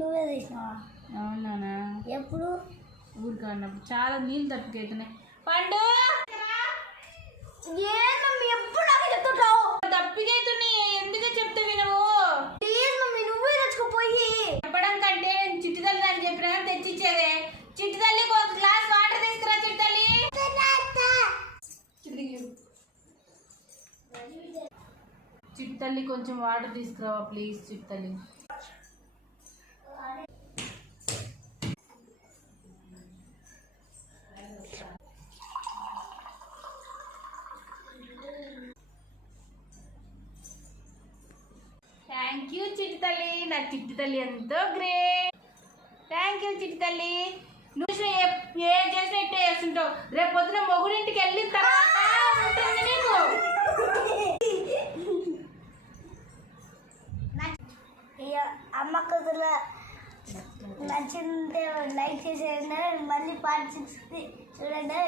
నువ్వే తీసినావా? అవునా? ఎప్పుడు? ఊరికి అన్నప్పుడు చాలా నీళ్ళు తప్పికైతున్నాయి. పండు మమ్మీ ఎప్పుడు నాకు చెప్తుంటావు? తప్పికైతున్నాయి, ఎందుకు చెప్తా వినవు? ప్లీజ్ మమ్మీ నువ్వే తెచ్చుకుపోయి. చెప్పడం కంటే చిట్టి తల్లి అని చెప్పినా తెచ్చిచ్చేదే. చిట్టి తల్లికి ఒక గ్లాస్ వాటర్ తీసుకురా. చిట్టి తల్లి చిట్టి తల్లి కొంచెం వాటర్ తీసుకురావా ప్లీజ్. చిట్టి తల్లి థ్యాంక్ యూ చిట్టి తల్లి. నా చిట్టి తల్లి ఎంతో గ్రేట్. థ్యాంక్ యూ చిట్టి తల్లి. నువ్వు ఏ చేసిన ఇట్టే చేస్తుంటావు. రేపు పొద్దున మొగుడింటికి వెళ్ళిన తర్వాత ఉంటుంది నీకు. అమ్మ కుదురు నచ్చింటే లైక్ చేసేయండి. మళ్ళీ పార్ట్ 6 చూడండి.